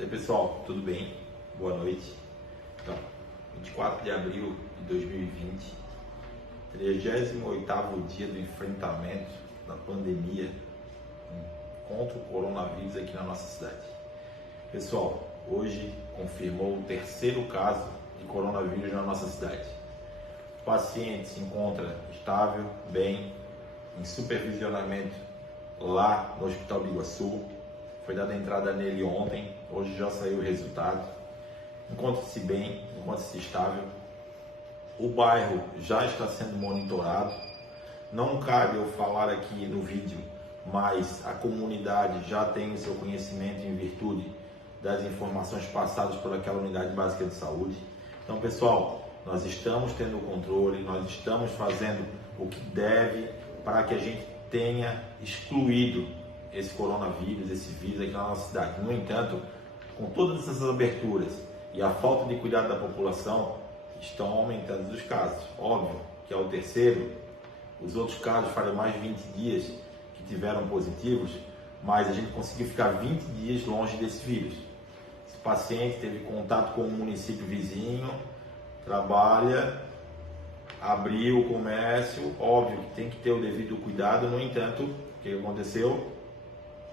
E aí, pessoal, tudo bem? Boa noite. Então, 24 de abril de 2020, 38º dia do enfrentamento da pandemia contra o coronavírus aqui na nossa cidade. Pessoal, hoje confirmou o terceiro caso de coronavírus na nossa cidade. O paciente se encontra estável, bem, em supervisionamento lá no Hospital Biguaçu. Foi dada entrada nele ontem, hoje já saiu o resultado. Encontra-se bem, encontra-se estável. O bairro já está sendo monitorado. Não cabe eu falar aqui no vídeo, mas a comunidade já tem o seu conhecimento em virtude das informações passadas por aquela unidade básica de saúde. Então, pessoal, nós estamos tendo o controle, nós estamos fazendo o que deve para que a gente tenha excluído esse coronavírus, esse vírus aqui na nossa cidade. No entanto, com todas essas aberturas e a falta de cuidado da população, estão aumentando os casos. Óbvio que é o terceiro, os outros casos farão mais de 20 dias que tiveram positivos, mas a gente conseguiu ficar 20 dias longe desse vírus. Esse paciente teve contato com um município vizinho, trabalha, abriu o comércio, óbvio que tem que ter o devido cuidado, no entanto, o que aconteceu?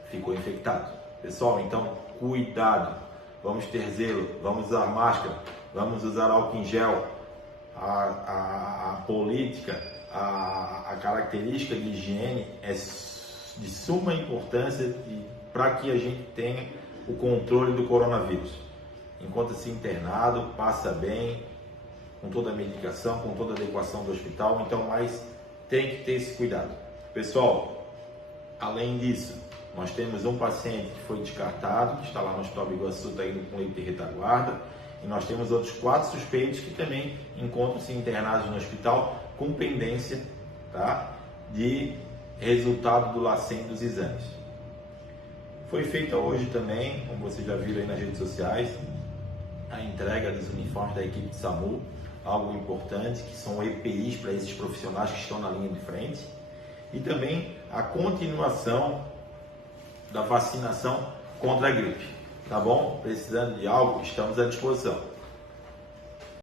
Ficou infectado. Pessoal, então, cuidado, vamos ter zelo, vamos usar máscara, vamos usar álcool em gel, a política, a característica de higiene é de suma importância para que a gente tenha o controle do coronavírus. Encontra-se internado, passa bem, com toda a medicação, com toda a adequação do hospital, então, mas tem que ter esse cuidado. Pessoal, além disso, nós temos um paciente que foi descartado, que está lá no Hospital Biguaçu, está indo com leito de retaguarda, e nós temos outros 4 suspeitos que também encontram-se internados no hospital com pendência, tá, de resultado do LACEN dos exames. Foi feita hoje também, como vocês já viram aí nas redes sociais, a entrega dos uniformes da equipe de SAMU, algo importante, que são EPIs para esses profissionais que estão na linha de frente, e também a continuação da vacinação contra a gripe, tá bom? Precisando de algo, estamos à disposição.